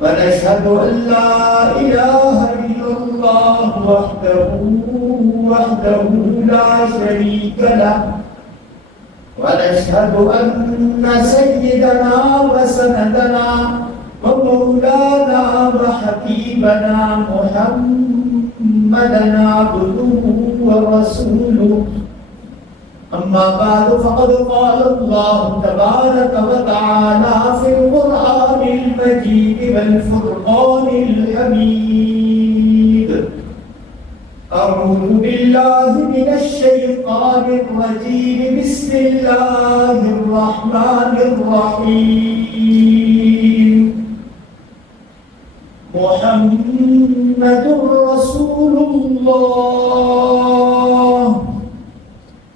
ونشهد أن لا إله إلا الله وحده لا شريك له ونشهد أن سيدنا وسندنا ومولانا وحبيبنا محمدا عبده ورسوله أما بعد فقد قال الله تبارك وتعالى في القرآن المجيد والفرقان الحميد أعوذ بالله من الشيطان الرجيم بسم الله الرحمن الرحيم محمد رسول الله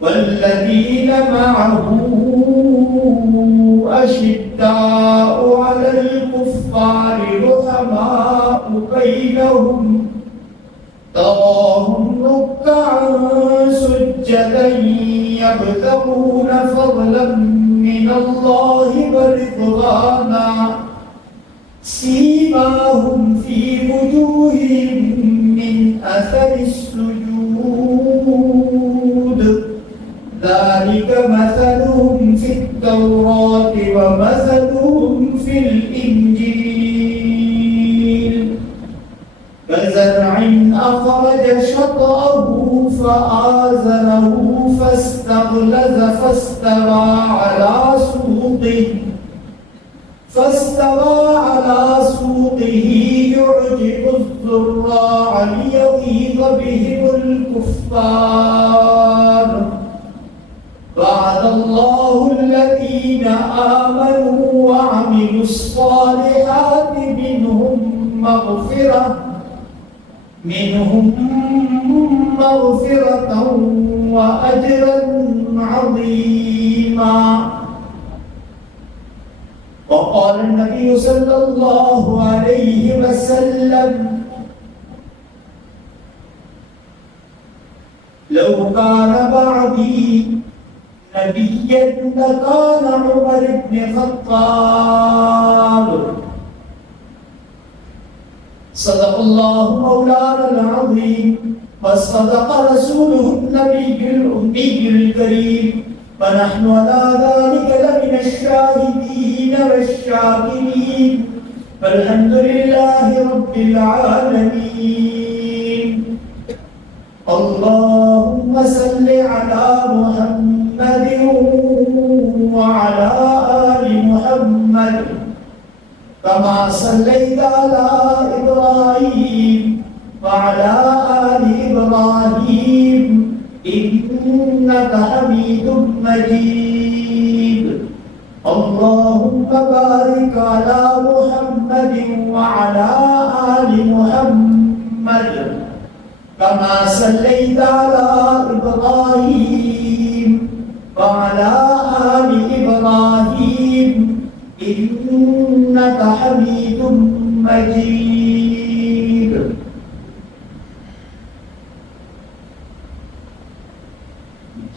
والذين معه أشداء على الكفار رحماء بينهم تراهم ركعا سجدا يبتغون فضلا من الله ورضوانا سيماهم في وجوههم من أثر السجود ذلك مثلهم في التوراة ومثلهم في الإنجيل كزرع أخرج شطأه فآزره فاستغلظ فاستوى على سوقه يعجب الزراع ليغيظ بهم الكفار وعد الله الذين آمنوا وعملوا الصالحات منهم مغفرة وأجرا عظيما. وقال النبي صلى الله عليه وسلم لو كان بعدي نبيا لكان عمر بن الخطاب. صدق الله مولانا العظيم وصدق رسوله النبي الأمي الكريم ونحن على ذلك لمن الشاهدين والشاكرين والحمد لله رب العالمين. اللهم صل على محمد وعلى آل محمد كما صليت على إبراهيم وعلى آل إبراهيم إنك حميد مجيد. اللهم بارك على محمد وعلى آل محمد كما صليت على إبراهيم وعلى آل إبراهيم إنك حميد مجيد.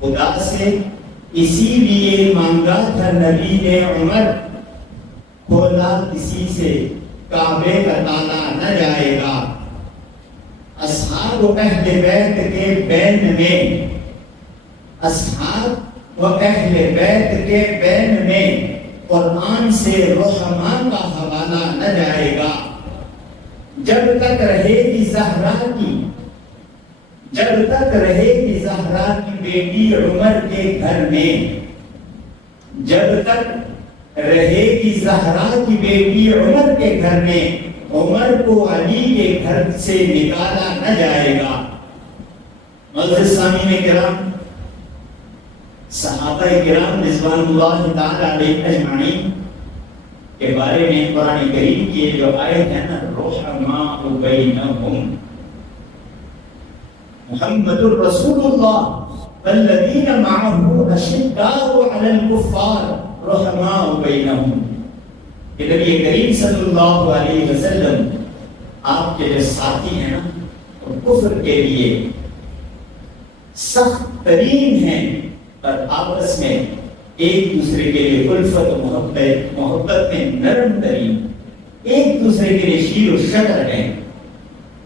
خدا سے اسی لیے مانگا تھا نبی نے عمر، کھولا کسی سے کعبے کا تالا نہ جائے گا۔ اصحاب و اہل بیت کے بین میں، اصحاب و اہل بیت کے بین میں قرآن سے رحماء کا حوالہ نہ جائے گا۔ جب تک رہے گی زہرا کی، جب تک رہے گی زہرا کی بیٹی عمر کے گھر میں، جب تک رہے گی زہرا کی بیٹی عمر کے گھر میں، عمر کو علی کے گھر سے نکالا نہ جائے گا۔ معزز سامعین کرام، صحابہ کرام رضوان اللہ تعالی علیہ اجمعین کے بارے میں قرآن کریم کی جو آیت ہے نا، رحماء بینہم، محمد الرسول اللہ والذین معه اشداء علی الکفار رحماء بینہم، کہ نبی کریم صلی اللہ علیہ وسلم آپ کے جو ساتھی ہیں نا، وہ کفر کے لیے سخت ترین ہیں، اور آپس میں ایک دوسرے کے لیے الفت و محبت میں نرم ترین، ایک دوسرے کے لیے شیر و شکر ہیں،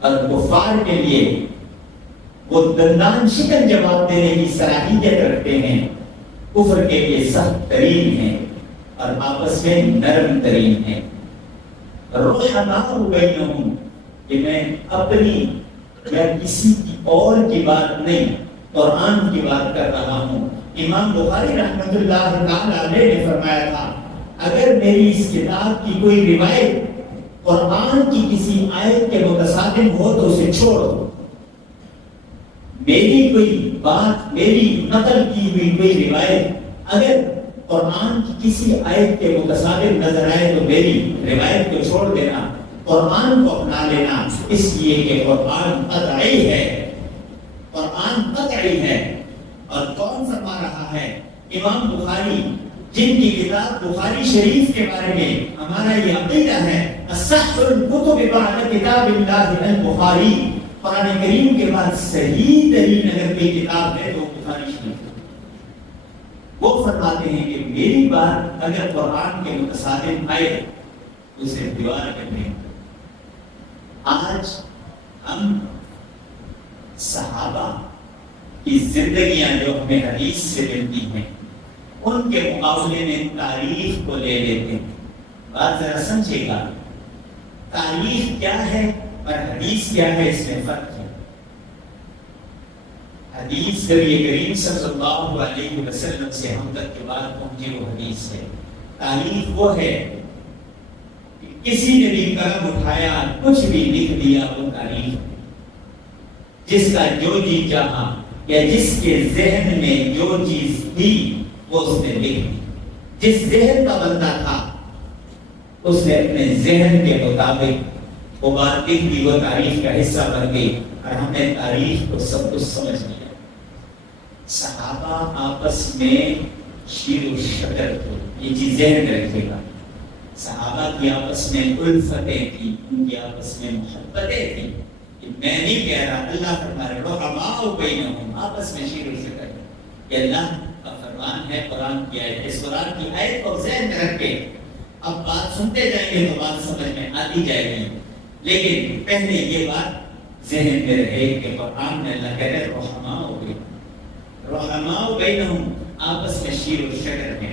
اور کفار کے لیے وہ دندان شکن جواب دینے کی صلاحیت رکھتے ہیں، کفر کے لیے سخت ترین ہیں اور آپس میں نرم ترین ہیں۔ رحماء بینہم، کہ میں اپنی یا کسی کی اور کی بات نہیں، قرآن کی بات کر رہا ہوں۔ امام بخاری رحمۃ اللہ تعالی علیہ نے فرمایا تھا، اگر میری اس کتاب کی کوئی روایت قرآن کی کسی آیت کے متصادم ہو تو اسے چھوڑو، میری کوئی بات، میری نقل کی ہوئی کوئی روایت اگر قرآن کی کسی آیت کے متصادم نظر آئے تو میری روایت کو چھوڑ دینا، قرآن کو اپنا لینا، اس لیے کہ قرآن قطعی ہے، قرآن قطعی ہے۔ اور کون فرما رہا ہے؟ امام بخاری، جن کی کتاب بخاری شریف کے بارے میں ہمارا یہ عقیدہ ہے، اصح الکتب بعد کتاب اللہ البخاری، قرآن کریم کے بعد صحیح ترین اگر کوئی کتاب ہے تو بخاری شریف۔ وہ فرماتے ہیں کہ میری بات اگر قرآن کے متصادم آئے اسے دیوار کر دیں۔ آج ہم صحابہ کی زندگیاں جو ہمیں حدیث سے ملتی ہیں، ان کے مقابلے میں تاریخ کو لے لیتے ہیں۔ بات ذرا سمجھے گا، تاریخ کیا ہے اور حدیث کیا ہے، اس میں فرق ہے۔ حدیث نبی کریم صلی اللہ علیہ وسلم سے ہم تک کے بعد پہنچی وہ حدیث ہے۔ تاریخ وہ ہے کہ کسی نے بھی قلم اٹھایا، کچھ بھی لکھ دیا، وہ تاریخ ہے۔ جس کا جو جی چاہا یا جس کے ذہن میں جو چیز تھی وہ اس نے لکھ دی۔ جس ذہن کا بندہ تھا اس نے اپنے ذہن کے مطابق وہ بات لکھ دی، وہ تاریخ کا حصہ بن گئی، اور ہم نے تاریخ کو سب کچھ سمجھ لیا۔ صحابہ آپس میں شیر و شکر تھے، یہ چیز ذہن رکھے گا۔ صحابہ کی آپس میں الفتیں تھیں، ان کی آپس میں محبتیں تھیں۔ میں نہیں کہہ رہا، اللہ فرما رہے رحماء بینہم، آپس میں شیر و شکر ہے۔ یہ اللہ کا فرمان ہے، قرآن کی آیت ہے۔ اس قرآن کی آیت کو ذہن میں رکھ کے اب بات سنتے جائیں گے تو بات سمجھ میں آتی جائے گی، لیکن پہلے یہ بات ذہن میں رہے کہ قرآن میں اللہ کہہ رہے رحماء بینہم، آپس میں شیر و شکر ہے۔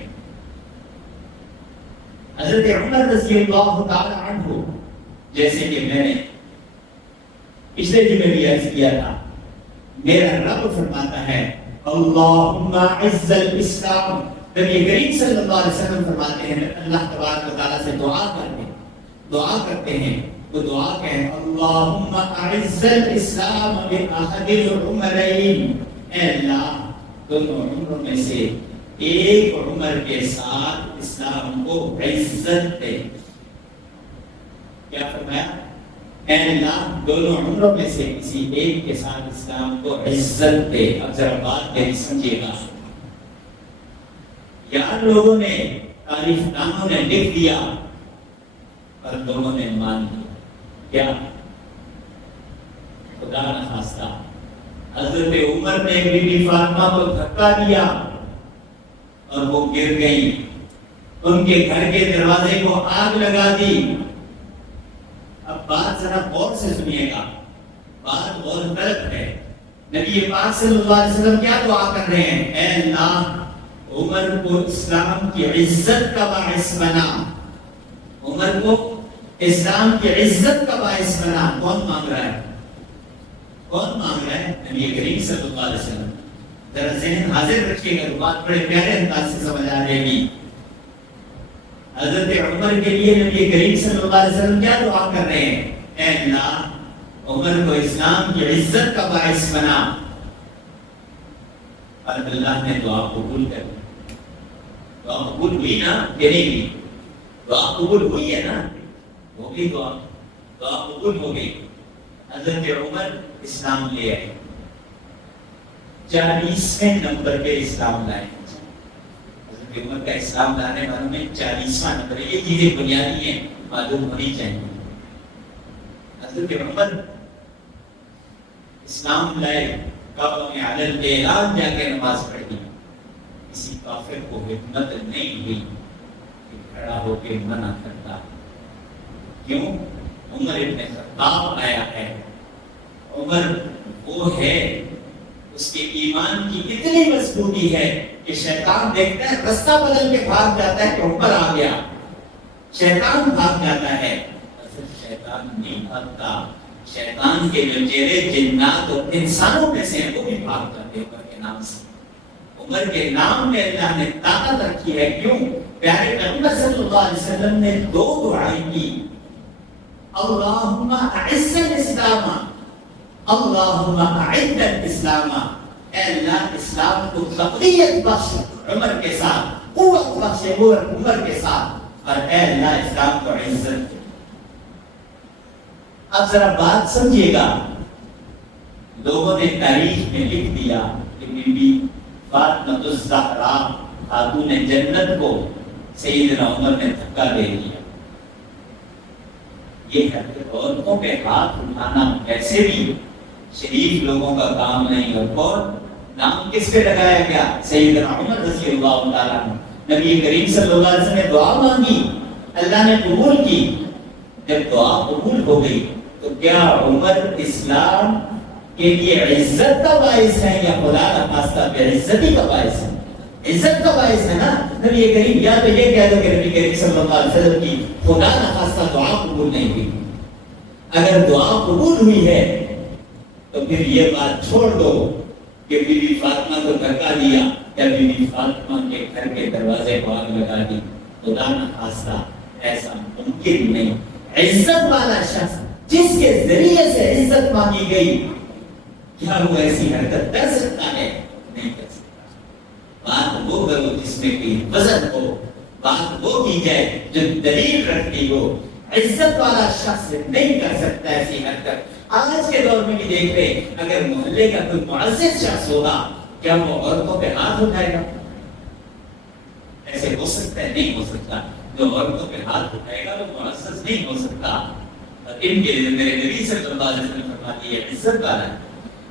حضرت عمر رضی اللہ تعالی عنہ، جیسے کہ میں نے پچھلے جمعے بھی عرض کیا تھا، میرا رب فرماتا ہے اللہم اعز الاسلام۔ نبی کریم صلی اللہ علیہ وسلم فرماتے ہیں، اللہ تبارک و تعالیٰ سے دعا کرتے ہیں، وہ دعا کہ اللہم اعز الاسلام باحد العمرین، اے اللہ دونوں عمروں میں سے ایک عمر کے ساتھ اسلام کو عزت دے۔ کیا فرمایا؟ اے اللہ دونوں عمروں میں سے کسی ایک کے ساتھ اسلام کو عزت دے۔ اب ذرا بات میری سمجھیے گا، یار لوگوں نے، تاریخ دانوں نے لکھ دیا اور دونوں نے مان لیا، کیا خدا نخواستہ حضرت عمر نے بی بی فاطمہ کو دھکا دیا اور وہ گر گئی، ان کے گھر کے دروازے کو آگ لگا دی۔ اب بات ذرا غور سے سنیے گا، بات غور طلب ہے۔ نبی پاک صلی اللہ علیہ وسلم کیا دعا کر رہے ہیں؟ اے اللہ عمر کو اسلام کی عزت کا باعث بنا، عمر کو اسلام کی عزت کا باعث بنا۔ کون مانگ رہا ہے؟ کون مانگ رہا ہے؟ نبی کریم صلی اللہ علیہ وسلم۔ ذرا ذہن حاضر رکھیے گا، بات بڑے پیارے انداز سے سمجھ آ رہے گی۔ حضرت عمر کے لیے نبی کریم صلی اللہ علیہ وسلم کیا دعا کر رہے ہیں؟ اے اللہ عمر کو اسلام کی عزت کا باعث بنا۔ اور اللہ نے دعا قبول کر لی۔ دعا قبول ہوئی نا کہ نہیں ہوئی؟ دعا قبول ہوئی ہے نا، ہو گئی دعا، دعا قبول ہو گئی۔ حضرت عمر اسلام لے آئے، 40ویں نمبر پہ اسلام لائے۔ حضرت عمر کا اسلام لانے والوں میں 40واں نمبر ہے۔ یہ چیزیں بنیادی ہیں، معلوم ہونی چاہیے۔ حضرت عمر اسلام لائے، کعبہ میں علی الاعلان جا کے نماز پڑھی۔ کسی کافر کو ہمت نہیں ہوئی کہ کھڑا ہو کے منع کرتا۔ کیوں؟ عمر ابن خطاب آیا ہے۔ عمر وہ ہے، اس کے ایمان کی اتنی مضبوطی ہے کہ شیطان دیکھتا ہے رستہ بدل کے بھاگ جاتا ہے کہ عمر آ گیا، شیطان بھاگ جاتا ہے۔ اصل شیطان نہیں بھاگتا، شیطان کے جو چہرے جنات اور انسانوں میں سے ہیں وہ بھی بھاگ جاتے ہیں عمر کے نام سے۔ عمر کے نام میں اللہ نے طاقت رکھی ہے۔ کیوں؟ پیارے پیغمبر صلی اللہ علیہ وسلم نے 2 دعائیں کی، اللہم اعز الاسلام، اللہم اعز الاسلام۔ اے اللہ اسلام کو تقویت بخش عمر کے ساتھ، قوت بخش عمر کے ساتھ، اور اے اللہ اسلام کو عزت۔ اب ذرا بات سمجھیے گا، لوگوں نے تاریخ میں لکھ دیا کہ بی بی فاطمہ الزہرا خاتون جنت کو سیدنا عمر نے دھکا دے دیا۔ یہ ہے عورتوں پہ ہاتھ اٹھانا ویسے بھی شریف لوگوں کا کام نہیں۔ اور کون نام کس پہ لگایا گیا؟ سیدنا عمر رضی اللہ تعالیٰ عنہ۔ نبی کریم صلی اللہ علیہ وسلم نے دعا مانگی، اللہ نے قبول کی۔ جب دعا قبول ہو گئی تو کیا عمر اسلام کے لیے عزت کا باعث ہے یا خدا کا خاصہ بے عزتی کا باعث ہے؟ عزت کا باعث ہے نا۔ نبی کریم یا تو یہ کہہ دو کہ نبی کریم صلی اللہ علیہ وسلم کی خدا کا خاصہ دعا قبول نہیں ہوئی۔ اگر دعا قبول ہوئی ہے تو پھر یہ بات چھوڑ دو کہ بی بی فاطمہ کو دھکا دیا یا بی بی فاطمہ کے گھر کے دروازے کو آگ لگا دی، خدا نہ خاصہ ایسا ممکن نہیں۔ عزت والا شخص جس کے ذریعے سے عزت مانگی گئی، کیا وہ ایسی حرکت کر سکتا ہے؟ نہیں کر سکتا۔ بات وہ کرو جس میں کوئی وزن ہو، بات وہ کی جائے جو دلیل رکھتی ہو۔ عزت والا شخص نہیں کر سکتا ایسی حرکت۔ آج کے دور میں بھی دیکھ رہے، اگر محلے کا کوئی معزز شخص ہوگا کیا وہ عورتوں پہ ہاتھ اٹھائے گا؟ ایسے ہو سکتا ہے؟ نہیں ہو سکتا۔ جو عورتوں پہ ہاتھ اٹھائے گا وہ معزز نہیں ہو سکتا۔ اور ان کے لیے میرے نبی صلی اللہ علیہ وسلم فرماتی ہے عزت والا ہے۔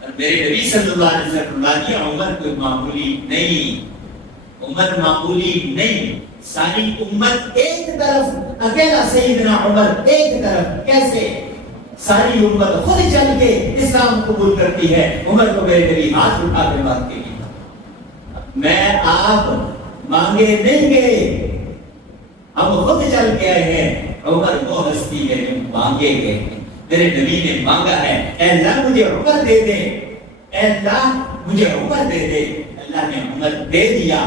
اور میرے نبی صلی اللہ علیہ وسلم فرماتی ہے عمر کوئی معمولی نہیں، عمر معمولی نہیں۔ ساری امت ایک طرف، اکیلا سیدنا عمر ایک طرف۔ کیسے؟ ساری امت خود چل کے اسلام قبول کرتی ہے، عمر کو میرے نبی ہاتھ اٹھا کے بات کی۔ میں آپ مانگے نہیں گئے، ہم خود چل کے آئے ہیں۔ عمر وہ ہستی ہے جو مانگے گئے ہیں۔ میرے نبی نے مانگا ہے، اے اللہ مجھے عمر دے دے، اے اللہ مجھے عمر دے دے۔ اللہ نے عمر دے دیا،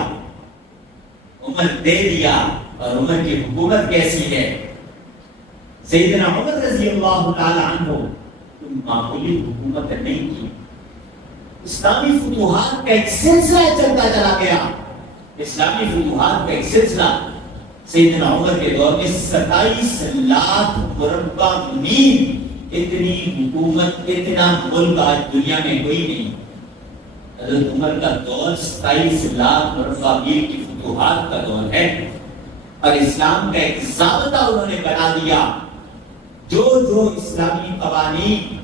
عمر دے دیا۔ اور عمر کی حکومت کیسی ہے؟ سیدنا عمر رضی اللہ تعالی عنہ تم معمولی حکومت نہیں کی، اسلامی فتوحات کا ایک سلسلہ چلتا چلا گیا۔ اسلامی فتوحات کا ایک سلسلہ سیدنا عمر کے دور میں 27 لاکھ مربع میل، اتنی حکومت، اتنا ملک آج دنیا میں کوئی نہیں۔ حضرت عمر کا دور 27 لاکھ مربع میل کی فتوحات کا دور ہے، اور اسلام کا ایک ضابطہ انہوں نے بنا دیا۔ جو جو اسلامی قوانین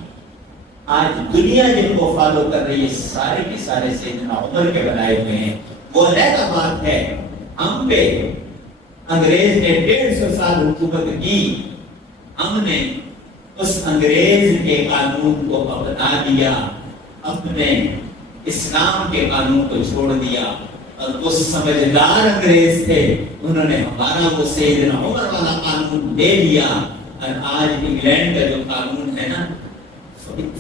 آج دنیا جن کو فالو کر رہی ہے سارے کے سارے سیدنا عمر کے بنائے ہوئے ہیں. وہ علیحدہ بات ہے. ہم پہ انگریز نے 150 سال حکومت کی, ہم نے اس انگریز کے قانون کو اپنا دیا, اپنے اسلام کے قانون کو چھوڑ دیا. اور وہ سمجھدار انگریز تھے, انہوں نے ہمارا وہ سیدنا عمر والا قانون دے دیا. اور آج انگلینڈ کا جو قانون ہے نا,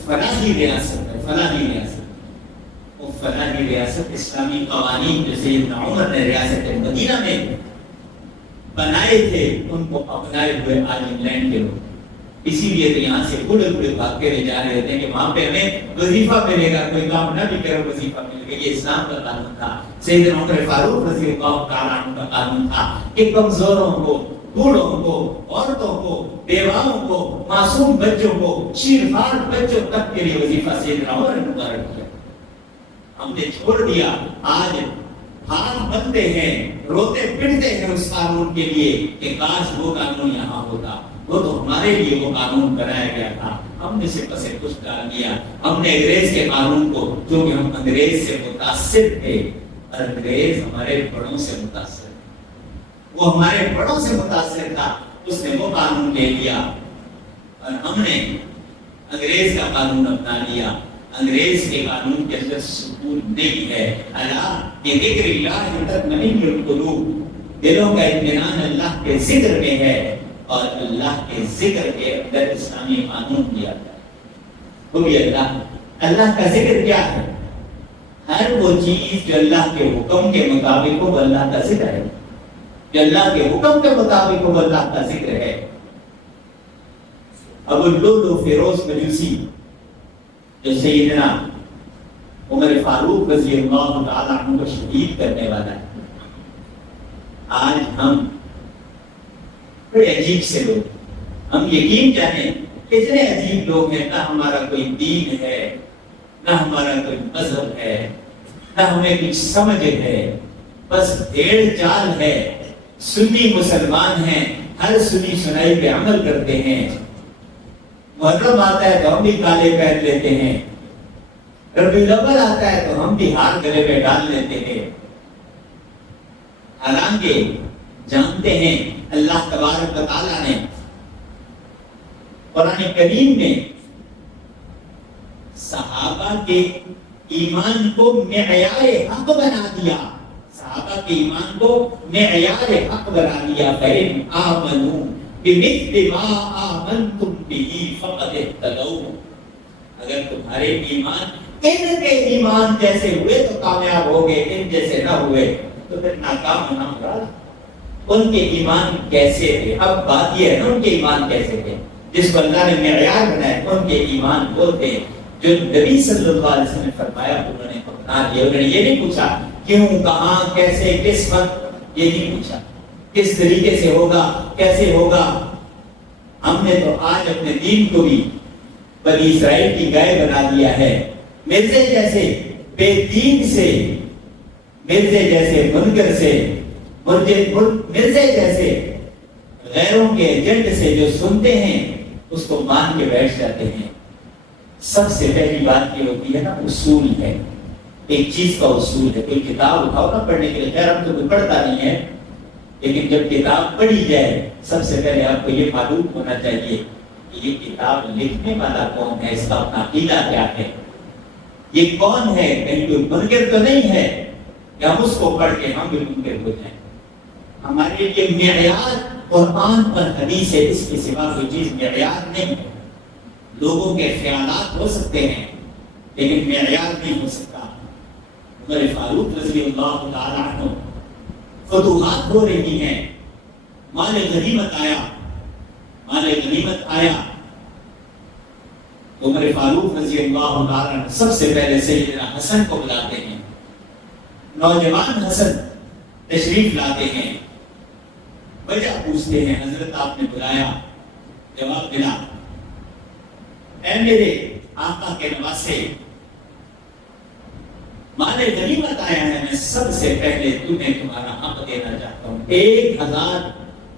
فلاحی ریاست ہے, فلاحی ریاست, وہ فلاحی ریاست اسلامی قوانین جو سیدنا عمر نے ریاست مدینہ میں بنائے تھے ان کو اپنائے ہوئے آج انگلینڈ کے لوگ. اسی لیے تو یہاں سے بڑے بڑے بھاگ کے جا رہے ہوتے ہیں کہ وہاں پہ ہمیں وظیفہ ملے گا, کوئی کام نہ بھی کرو وظیفہ ملے گا. یہ اسلام کا قانون تھا, سیدنا عمر فاروق رضی اللہ عنہ کا قانون تھا کہ کمزوروں کو, بوڑھوں کو, عورتوں کو, بیواؤں کو, معصوم بچوں کو, شیرخوار بچوں تک کے لیے وظیفہ سیدنا عمر نے مقرر کیا. ہم نے چھوڑ دیا. آج ہاتھ بنتے ہیں, روتے پٹتے ہیں اس قانون کے لیے کہ کاش وہ قانون یہاں ہوتا. وہ تو ہمارے لیے وہ قانون بنایا گیا تھا, ہم نے سے پسے کچھ ڈال دیا. ہم نے انگریز کے قانون کو, جو کہ ہم انگریز سے متاثر تھے, اور انگریز ہمارے بڑوں سے متاثر, وہ ہمارے بڑوں سے متاثر تھا, اس نے وہ قانون لے لیا اور ہم نے انگریز کا قانون اپنا لیا. انگریز کے قانون کے اندر سکون نہیں ہے. اللہ کہ ذکر اللہ تطمئن القلوب, دلوں کا اطمینان اللہ کے ذکر میں ہے, اور اللہ کے ذکر کے اندر اسلامی قانون دیا ہے. بولیے اللہ کا ذکر کیا ہے؟ ہر وہ چیز جو اللہ کے حکم کے مطابق ہو وہ اللہ کا ذکر ہے, جو اللہ کے حکم کے مطابق ہو وہ اللہ کا ذکر ہے. ابو اللؤلؤ فیروز مجوسی جو سیدنا عمر فاروق رضی اللہ تعالیٰ عنہ کو شہید کرنے والا ہے, آج ہم بڑے عجیب سے لوگ, ہم یقین جانیں کتنے عجیب لوگ ہیں. نہ ہمارا کوئی دین ہے, نہ ہمارا کوئی مذہب ہے, نہ ہمیں کچھ سمجھ ہے, بس بھیڑ چال ہے. سنی مسلمان ہیں, ہر سنی سنائی پہ عمل کرتے ہیں. محرم آتا ہے تو ہم بھی کالے پہن لیتے ہیں, ربیع الاول آتا ہے تو ہم بھی ہار گلے پہ ڈال لیتے ہیں. حالانکہ جانتے ہیں اللہ تبارک و تعالیٰ نے قرآن کریم میں صحابہ کے ایمان کو معیار حق بنا دیا, صحابہ کے ایمان کو معیار حق بنا دیا. فَإِنْ آمَنُوا بِمِثْلِ مَا آمَنْتُمْ بِهِ فَقَدِ اهْتَدَوْا, اگر تمہارے ایمان ان کے ایمان جیسے ہوئے تو کامیاب ہوگے, ان جیسے نہ ہوئے تو پھر ناکام ہونا مراد. ان کے ایمان کیسے تھے؟ اب بات یہ ہے نا ان کے ایمان کیسے تھے. جس کو اللہ نے معیار بنایا ان کے ایمان وہ تھے جو نبی صلی اللہ علیہ وسلم نے فرمایا انہوں نے اپنا لیا. انہوں نے یہ نہیں پوچھا کیوں, کہاں, کیسے, کس وقت, یہ نہیں پوچھا کس طریقے سے ہوگا, کیسے ہوگا. ہم نے تو آج اپنے دین کو بھی بنی اسرائیل کی گائے بنا دیا ہے. مرزے جیسے بے دین سے, مرزے جیسے منکر سے, مرزے جیسے غیروں کے ایجنٹ سے جو سنتے ہیں اس کو مان کے بیٹھ جاتے ہیں. سب سے پہلی بات یہ ہوتی ہے نا اصول ہے, ایک چیز کا اصول ہے. کوئی کتاب اٹھاؤ نا پڑھنے کے لیے, خیر ہم تو کوئی پڑھتا نہیں ہے, لیکن جب کتاب پڑھی جائے سب سے پہلے آپ کو یہ معلوم ہونا چاہیے کہ یہ کتاب لکھنے والا کون ہے, اس کا اپنا عقیدہ کیا ہے, یہ کون ہے, کہیں کوئی منکر تو نہیں ہے کہ ہم اس کو پڑھ کے ہم بھی منکر ہو جائیں. ہمارے لیے معیار قرآن اور حدیث ہے, اس کے سوا کوئی چیز معیار نہیں ہے. لوگوں کے خیالات ہو سکتے ہیں لیکن معیار نہیں ہو سکتا. عمر فاروق رضی اللہ تعالیٰ عنہ, فتوحات ہو رہی ہیں, مال غنیمت آیا, مال غنیمت آیا, عمر فاروق رضی اللہ تعالیٰ عنہ سب سے پہلے سیدنا حسن کو بلاتے ہیں. نوجوان حسن تشریف لاتے ہیں, وجہ پوچھتے ہیں, حضرت آپ نے بلایا, جواب ملا, اے میرے آقا کے نواسے, مال غنیمت آیا ہے, میں سب سے پہلے تمہیں تمہارا حق دینا چاہتا ہوں. 1000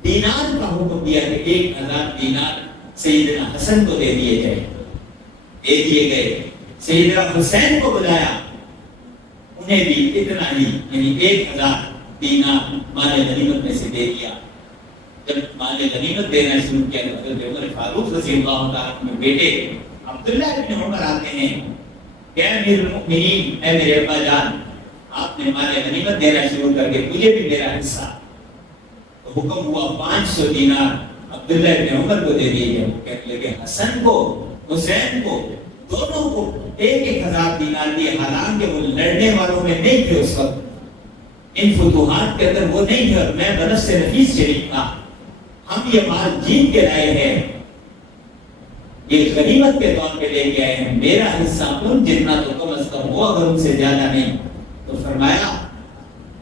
دینار کا حکم دیا کہ 1000 دینار سیدنا حسن کو دے دیے جائے. دے دیے گئے. سیدنا حسین کو بلایا, انہیں بھی اتنا ہی یعنی 1000 دینار مال غنیمت میں سے دے دیا. جب مال غنیمت دینا شروع کیا تو حضرت عمر فاروق رضی اللہ تعالیٰ عنہ بیٹے عبداللہ ابن عمر آتے ہیں کہ امیر المؤمنین, اے میرے ابا جان, آپ نے مال غنیمت دینا شروع کر کے مجھے بھی میرا حصہ. تو حکم ہوا 500 دینار عبداللہ ابن عمر کو دے دیے. وہ کہنے لگے حسن کو حسین کو دونوں کو 1000 دینار دیے, حالانکہ وہ لڑنے والوں میں نہیں تھے اس وقت, ان فتوحات کے اندر وہ نہیں تھے, اور میں بنفس نفیس شریک تھا. ہم یہ مال جیت کے لائے ہیں, یہ غنیمت کے طور پہ لے کے آئے ہیں, میرا حصہ ان جتنا تو کم از کم ہو, اگر ان سے زیادہ نہیں. تو فرمایا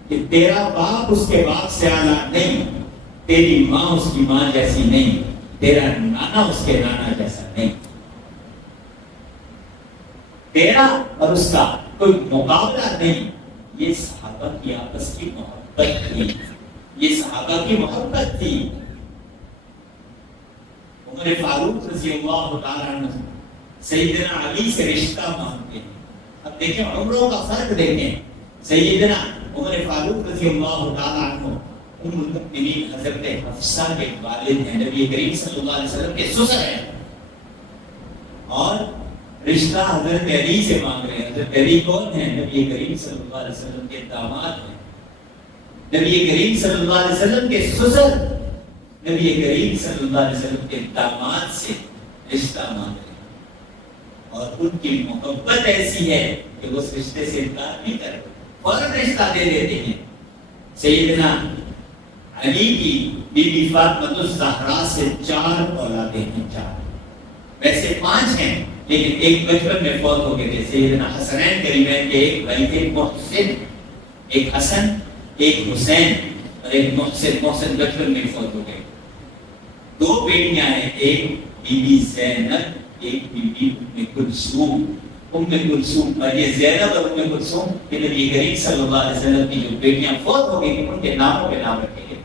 کہ تیرا باپ اس کے باپ سے اعلیٰ نہیں, تیری ماں اس کی ماں جیسی نہیں, تیرا نانا اس کے نانا جیسا نہیں. تیرا اور اس کا کوئی مقابلہ نہیں. یہ صحابہ کی آپس کی محبت تھی, یہ صحابہ کی محبت تھی. عمر فاروق رضی اللہ تعالیٰ عنہ سیدنا علی سے رشتہ مانگتے ہیں. اب دیکھیں عمروں کا فرق دیکھیں. سیدنا عمر فاروق رضی اللہ تعالیٰ عنہ ام المؤمنین حضرت حفصہ کے والد ہیں, نبی کریم صلی اللہ علیہ وسلم کے سسر ہیں, اور رشتہ حضرت علی سے مانگ رہے ہیں. حضرت علی کون ہیں؟ نبی کریم صلی اللہ علیہ وسلم کے داماد ہیں, نبی کریم صلی اللہ علیہ وسلم کے سسر, نبی کریم صلی اللہ علیہ وسلم کے داماد سے رشتہ مانگ رہے ہیں. اور ان کی محبت ایسی ہے کہ وہ اس رشتے سے انکار نہیں کرتے, فوراً رشتہ دے دیتے ہیں. سیدنا علی کی بی بی فاطمہ الزہرا سے 4 اولادیں ہیں, 4 ویسے 5 ہیں لیکن ایک بچپن میں فوت ہو گئے تھے. سیدنا حسنین کریمین کے ایک بھائی تھے محسن, ایک حسن ایک حسین, اور ایک محسن بچپن میں فوت ہو گئے. 2 بیٹیاں ہیں, ایک بی بی زینب, ایک بی بی ام کلثوم. ام کلثوم اور یہ زینب اور ام کلثوم یہ نبی کریم صلی اللہ علیہ وسلم کی جو بیٹیاں فوت ہو گئی ان کے ناموں پہ نام رکھے گئے.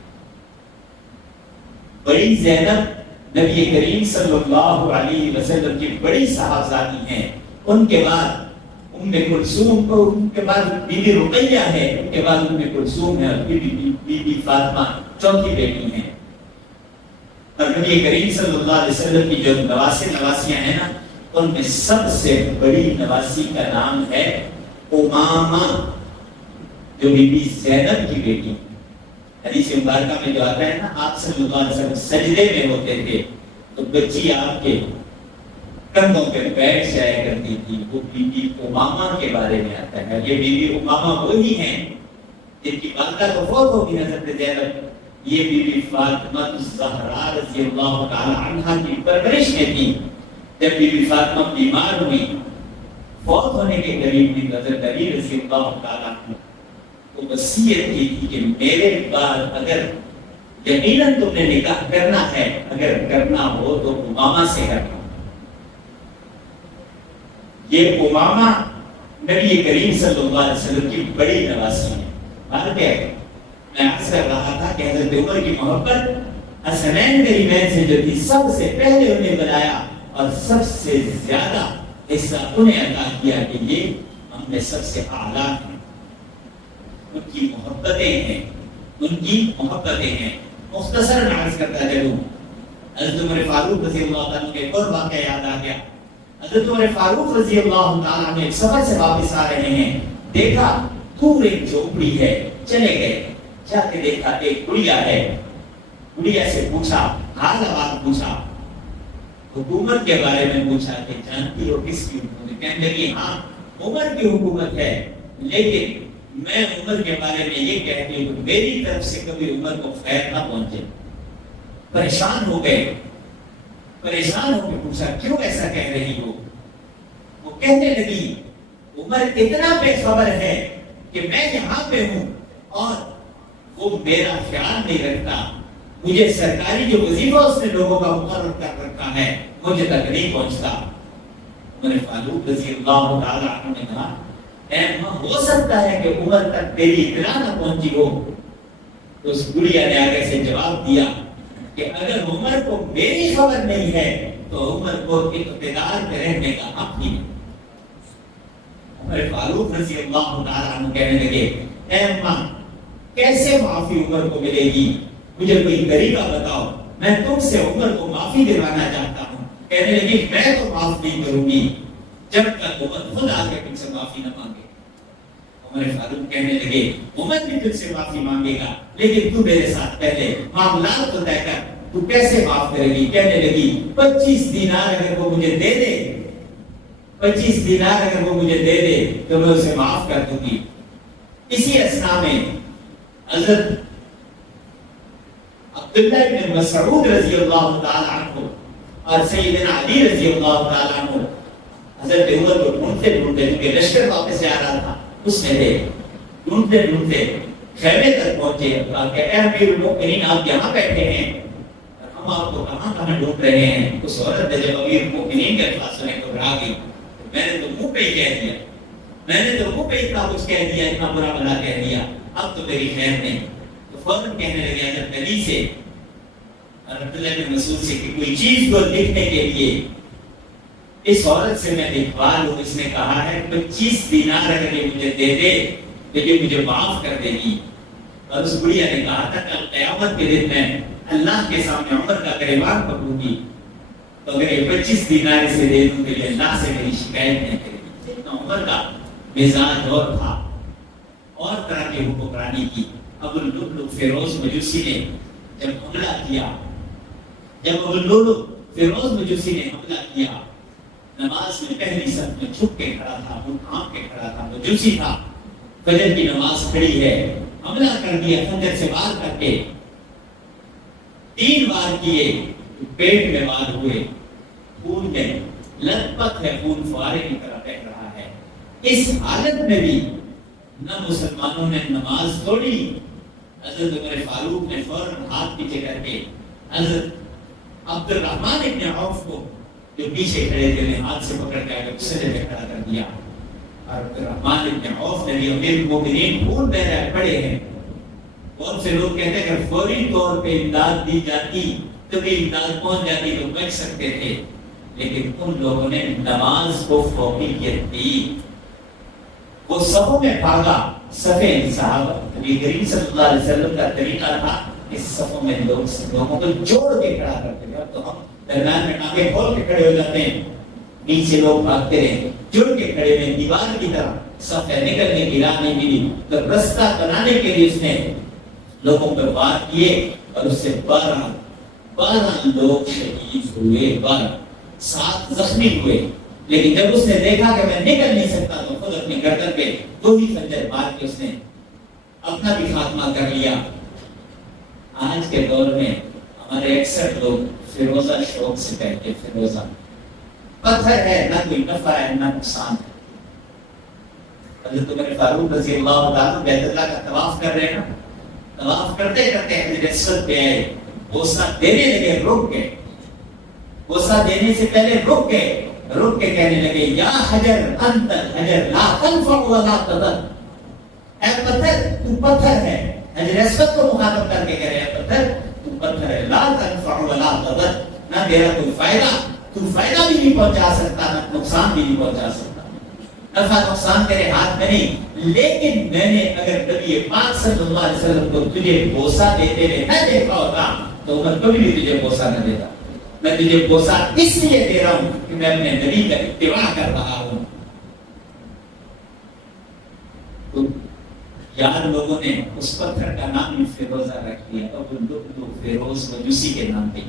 بڑی زینب نبی کریم صلی اللہ علیہ وسلم کی بڑی صاحبزادی ہیں. ان کے بعد ام کلثوم کو, ان کے بعد بی بی رقیہ ہے, ان کے بعد ام کلثوم ہے, اور بی بی فاطمہ چوتھی بیٹی ہیں. اور نبی کریم صلی اللہ علیہ وسلم کی جو نواسیاں ہیں نا, ان میں سب سے بڑی نواسی کا نام ہے امامہ, جو بی بی زینب کی بیٹی. حدیث مبارکہ میں جو آتا ہے نا, آپ صلی اللہ علیہ وسلم سجدے میں ہوتے تھے تو بچی آپ کے کندھوں پہ بیٹھ جایا کرتی تھی. وہ بی بی امامہ کے بارے میں آتا ہے. یہ بی بی امامہ وہی ہیں جن کی والدہ تو فوت ہوگی حضرت زینب. یہ بی بی فاطمہ الزہرا رضی اللہ تعالی عنہا کی پرورش میں تھی. جب بی بی فاطمہ بیمار ہوئی, فوت ہونے کے قریب بھی, حضرت علی رضی اللہ تعالیٰ عنہ کو وصیت کی تھی کہ میرے بعد اگر یقیناً تم نے نکاح کرنا ہے, اگر کرنا ہو تو امامہ سے کرنا. یہ امامہ نبی کریم صلی اللہ علیہ وسلم کی بڑی نواسی ہے. میں عرض کر رہا تھا کہ حضرت عمر کی محبت حسنین کریمین سے جو تھی, سب سے پہلے انہیں بلایا اور سب سے زیادہ حصہ انہیں عطا کیا کہ یہ ہم میں سب سے اعلیٰ ہیں. ان کی محبتیں ہیں, ان کی محبتیں ہیں. مختصر عرض کرتا چلوں, حضرت عمر فاروق رضی اللہ تعالیٰ کے ایک اور واقعہ یاد آ گیا. حضرت عمر فاروق رضی اللہ تعالیٰ عنہ ایک سفر سے واپس آ رہے ہیں, دیکھا دور ایک جھوپڑی ہے, چلے گئے. جا کے دیکھا ایک گڑیا ہے. گڑیا سے پوچھا, حال احوال پوچھا, حکومت کے بارے میں پوچھا کہ جانتی ہو کس کی حکومت ہے؟ کہنے لگی ہاں عمر کی حکومت ہے, لیکن میں عمر کے بارے میں یہ کہتی ہوں کہ میری طرف سے کبھی عمر کو خیر نہ پہنچے. پریشان ہو گئے, پریشان ہو کے پوچھا کیوں ایسا کہہ رہی ہو؟ وہ کہنے لگی عمر اتنا بے خبر ہے کہ میں یہاں پہ ہوں اور وہ میرا خیال نہیں رکھتا. مجھے سرکاری جو وظیفہ اس نے لوگوں کا مقرر کر رکھا ہے مجھے تک نہیں پہنچتا. عمر فاروق رضی اللہ تعالیٰ عنہ نے کہا اے ماں, ہو سکتا ہے کہ عمر تک تیری اطلاع نہ پہنچی ہو. تو اس گڑیا نے آگے سے جواب دیا کہ اگر عمر کو میری خبر نہیں ہے تو عمر کو اقتدار پہ رہنے کا حق ہی نہیں۔ عمر فاروق رضی اللہ تعالیٰ عنہ کہنے لگے اے اماں کیسے معافی عمر کو ملے گی، مجھے کوئی طریقہ بتاؤ، میں تم سے عمر کو معافی دلوانا چاہتا ہوں۔ کہنے لگی میں تو معاف نہیں کروں گی جب تک عمر خود آ کے تم سے معافی نہ مانگے۔ عمر فاروق کہنے لگے عمر بھی تجھ سے معافی مانگے گا لیکن تو میرے ساتھ پہلے معاملات کو طے کر، تو کیسے معاف کرے گی؟ کہنے لگی 25 دینار اگر وہ مجھے دے دے، 25 دینار اگر وہ مجھے دے دے تو میں اسے معاف کر دوں گی۔ اسی اثنا میں حضرت عبداللہ بن مسعود رضی اللہ تعالیٰ عنہ اور سیدنا علی رضی اللہ تعالیٰ عنہ حضرت عمر کو ڈھونڈتے ڈھونڈتے کیونکہ لشکر واپس سے آ رہا تھا، اس میں تھے، ڈھونڈتے ڈھونڈتے خیمے تک پہنچے اور کہ اے امیر المؤمنین آپ یہاں بیٹھے ہیں اور ہم آپ کو کہاں کہاں ڈھونڈ رہے ہیں۔ اس عورت نے جب امیر المؤمنین کے الفاظ سنے گھبرا گئی، میں نے تو منہ پہ ہی کہہ دیا، میں نے تو منہ پہ اتنا کچھ کہہ دیا، اتنا برا بھلا کہہ دیا، اب تو میری خیر نہیں۔ تو فوراً کہنے لگے حضرت علی سے اور عبداللہ بن مسعود سے کہ کوئی چیز کو دیکھنے کے لیے اس عورت سے میں دکھوا لوں۔ اس نے کہا ہے 25 دینار اگر یہ مجھے دے دے تو یہ مجھے معاف کر دے گی۔ اور اس بڑھیا نے کہا تھا کل قیامت کے دن میں اللہ کے سامنے عمر کا گریبان پکڑوں گی تو اگر یہ 25 دینار اسے دے دوں تو یہ اللہ سے میری شکایت نہیں کرے گی۔ اتنا عمر کا مزاج اور تھا، اور طرح کی حکمرانی کی۔ ابو اللؤلؤ فیروز مجوسی نے جب حملہ کیا، جب ابو اللؤلؤ فیروز مجوسی نے حملہ کیا، نماز میں پہلی صف میں چھپ کے کھڑا تھا، وہ کھانپ کے کھڑا تھا، مجوسی تھا، فجر کی نماز کھڑی ہے، حملہ کر دیا خنجر سے وار کر کے، 3 وار کیے، پیٹ میں وار ہوئے، خون میں لت پت ہے، خون فوارے کی طرح بہہ رہا ہے۔ اس حالت میں بھی نہ مسلمانوں نے نماز توڑی۔ حضرت عمر فاروق نے فوراً ہاتھ پیچھے کر کے حضرت عبد الرحمن ابن عوف کو جو پیچھے کھڑے تھے نے ہاتھ سے پکڑ کے آگے سجدے پہ کھڑا کر دیا، اور عبد الرحمن ابن عوف نے بھی امیر المؤمنین خون بہ رہے پڑے ہیں۔ بہت سے لوگ کہتے ہیں کہ فوری طور پہ امداد دی جاتی تو بھی امداد پہنچ جاتی تو بچ سکتے تھے، لیکن ان لوگوں نے نماز کو فوقیت دی۔ وہ صفوں میں بھاگا، صفے صحابہ نبی کریم صلی اللہ علیہ وسلم کا طریقہ تھا اس صفوں میں لوگوں کو جوڑ کے کھڑا کرتے تھے۔ اب تو ہم درمیان میں ٹانگیں کھول کے کھڑے ہو جاتے ہیں، نیچے لوگ بھاگتے رہے، جڑ کے کھڑے ہوئے دیوار کی طرح، صفے نکلنے کی راہ نہیں ملی تو رستہ بنانے کے لیے اس نے لوگوں پہ وار کیے اور اس سے 12 لوگ شہید ہوئے، 7 زخمی ہوئے۔ لیکن جب اس نے دیکھا کہ میں نکل نہیں سکتا تو خود اپنی گردن پہ 2 ہی خنجر مار کے اس نے اپنا بھی خاتمہ کر لیا۔ آج کے دور میں ہمارے اکثر لوگ فیروزہ شوق سے کہتے ہیں، فیروزہ پتھر ہے، نہ کوئی نفع ہے نہ نقصان ہے۔ حضرت عمر فاروق رضی اللہ تعالیٰ بیت اللہ کا طواف کر رہے ہیں نا، طواف کرتے کرتے حجر اسود پہ آئے، بوسہ دینے لگے، رک گئے، بوسہ دینے سے پہلے رک گئے، رک کے کہنے لگے یا حجر انت الحجر لا تنفع ولا تضر، اے پتھر تو پتھر ہے۔ حجر اسود کو مخاطب کر کے کہہ رہے ہیں پتھر تو پتھر ہے، لا تنفع ولا تضر، نہ تیرا کوئی فائدہ، تو فائدہ بھی نہیں پہنچا سکتا نہ نقصان بھی نہیں پہنچا سکتا، نفع نقصان تیرے ہاتھ میں نہیں۔ لیکن میں نے اگر نبی پاک صلی اللہ علیہ وسلم کو تجھے بوسہ دیتے ہوئے نہ دیکھا ہوتا تو میں کبھی بھی تجھے بوسہ نہ دیتا۔ میں تجھے بوسہ اس لیے دے رہا ہوں کہ میں اپنے نبی کا اتباع کر رہا ہوں۔ تو یار لوگوں نے اس پتھر کا نام بھی فیروزہ رکھ دیا، ابو اللؤلؤ فیروز مجوسی کے نام پہ۔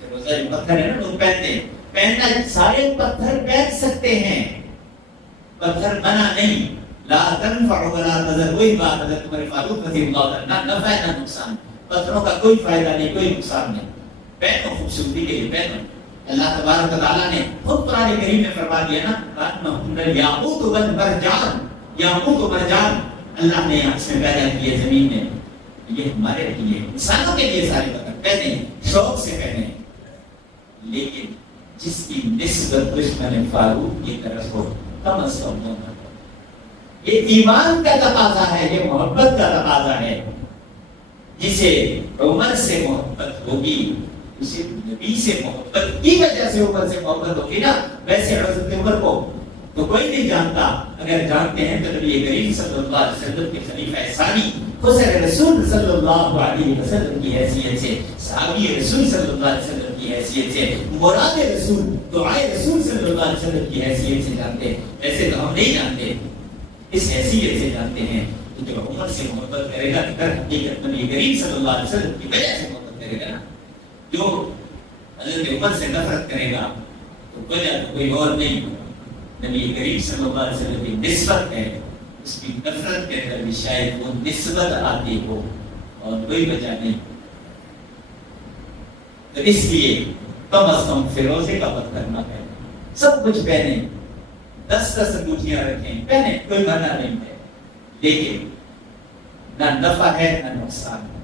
فیروزہ جو پتھر ہے نا لوگ پہنتے ہیں، پہننا سارے پتھر پہن سکتے ہیں، پتھر منع نہیں۔ لا تنفع ولا تضر، وہی بات حضرت عمر فاروق رضی اللہ عنہ، نہ نفع نہ نقصان، پتھروں کا کوئی فائدہ نہیں، کوئی نقصان نہیں، پہنو خوبصورتی کے لیے پہنو۔ اللہ تبارک و تعالیٰ نے خود قرآن کریم میں فرما دیا نا کأنہن یاقوت والمرجان، یاقوت و مرجان اللہ نے اس میں پیدا کیے زمین میں، یہ ہمارے لیے انسانوں کے لیے سارے پتھر پہنے، شوق سے پہنے، لیکن جس کی نسبت دشمن فاروق کی طرف ہو کم از کم ہونا، یہ ایمان کا تقاضا ہے، یہ محبت کا تقاضا ہے۔ جسے عمر سے محبت ہوگی اسے نبی سے محبت کی وجہ سے عمر سے محبت ہوگی نا. ویسے حضرت عمر کو تو کوئی نہیں جانتا. اگر جانتے ہیں تو نبی کریم صلی اللہ علیہ وسلم کے خلیفہ ثانی حسین رسول صلی اللہ علیہ وسلم کی حیثیت سے, صحابی رسول صلی اللہ علیہ وسلم کی حیثیت سے, مراد رسول, دعائے رسول صلی اللہ علیہ وسلم کی حیثیت سے جانتے ہیں. ایسے تو ہم نہیں جانتے, اس حیثیت سے جانتے ہیں. تو جو عمر سے محبت کرے گا در حقیقت نبی کریم صلی اللہ علیہ وسلم کی وجہ سے محبت کرے گا نا. جو حضرت عمر سے نفرت کرے گا تو وجہ تو کوئی اور نہیں, نبی کریم صلی اللہ علیہ وسلم کی نسبت ہے. اس کی نفرت کے اندر بھی شاید وہ نسبت آتی ہو اور کوئی وجہ نہیں. تو اس لیے کم از کم فیروزے کا وقت کرنا ہے. سب کچھ پہنے, 10 انگوٹھیاں رکھیں, پہنے, کوئی منع نہیں ہے, لیکن نہ نفع ہے نہ نقصان ہے.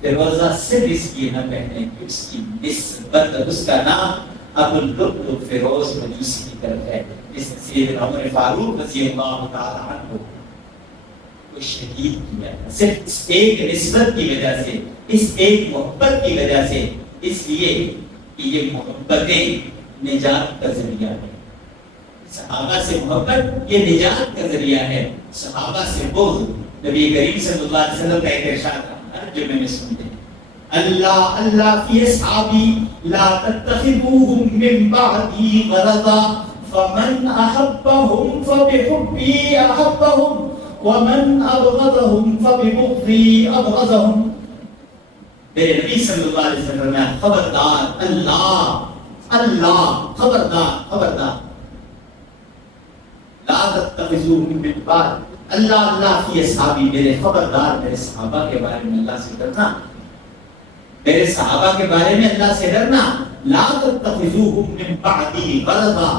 فیروزہ صرف اس کی نہ پہنے کہ اس کی نسبت, اس کا نام ابو اللؤلؤ فیروز مجوسی کی طرف ہے. اس نے سیدنا عمر فاروق رضی اللہ تعالی عنہ کو شہید کیا صرف اس ایک نسبت کی وجہ سے, اس ایک محبت کی وجہ سے. اس لیے کہ یہ محبتیں نجات کا ذریعہ ہے. صحابہ سے محبت یہ نجات کا ذریعہ ہے. صحابہ سے بغض, نبی کریم صلی اللہ علیہ وسلم کا ایک ارشاد ہر جمعے میں سنتے ہیں, اللہ اللہ فی اصحابی لا تتخذوهم من بعدی غرضا فمن احبهم فبحبی احبهم ومن ابغضهم فببغضی ابغضهم. میرے نبی صلی اللہ علیہ وسلم نے خبردار, اللہ اللہ, خبردار خبردار, لا تتخذوهم من بعد, اللہ اللہ فی اصحابی, میرے خبردار میرے صحابہ کے بارے میں اللہ سے ڈرنا, میرے صحابہ کے بارے میں اللہ سے ڈرنا. لا تتخذوهم من بعدی غرضا,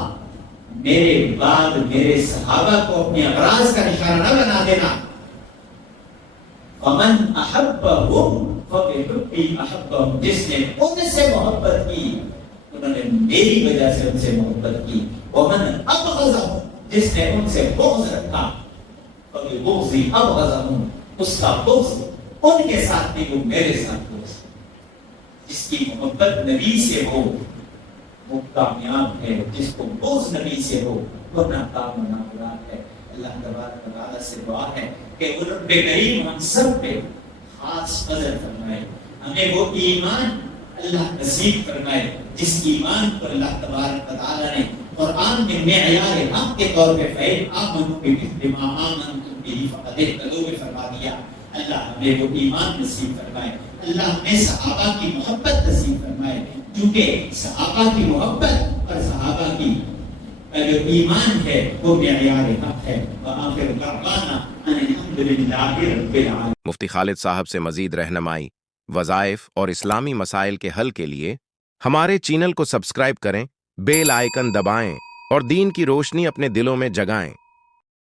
میرے بعد میرے صحابہ کو اپنے اغراض کا نشانہ نہ بنا دینا. فمن احبهم فبحبی احبهم, جس نے ان سے محبت کی انہوں نے میری وجہ سے ان سے محبت کی. ومن ابغضهم, جس نے ان سے بغض رکھا فببغضی ابغضهم, اس کا بغض ان کے ساتھ نہیں وہ میرے ساتھ بغض. جس کی محبت نبی سے ہو وہ کامیاب ہے, جس کو بغض نبی سے ہو وہ ناکام و نامراد ہے. اللہ تبارک و تعالیٰ سے دعا ہے کہ وہ رب کریم ہم سب پہ خاص فضل فرمائے, ہمیں وہ ایمان اللہ نصیب فرمائے جس ایمان پر اللہ تبارک و تعالیٰ نے قرآن میں معیار حق کے طور پہ فَإِنْ آمَنُوا بِمِثْلِ مَا آمَنْتُمْ بِهِ فَقَدِ اهْتَدَوْا میں فرما دیا. اللہ ہمیں وہ ایمان نصیب فرمائے, اللہ ہمیں صحابہ کی محبت نصیب فرمائے, کیونکہ صحابہ کی محبت اور صحابہ کی جو ایمان ہے وہ معیار حق ہے. وآخر دعوانا ان الحمد للہ رب العالمین. مفتی خالد صاحب سے مزید رہنمائی, وظائف اور اسلامی مسائل کے حل کے لیے ہمارے چینل کو سبسکرائب کریں, بیل آئیکن دبائیں اور دین کی روشنی اپنے دلوں میں جگائیں.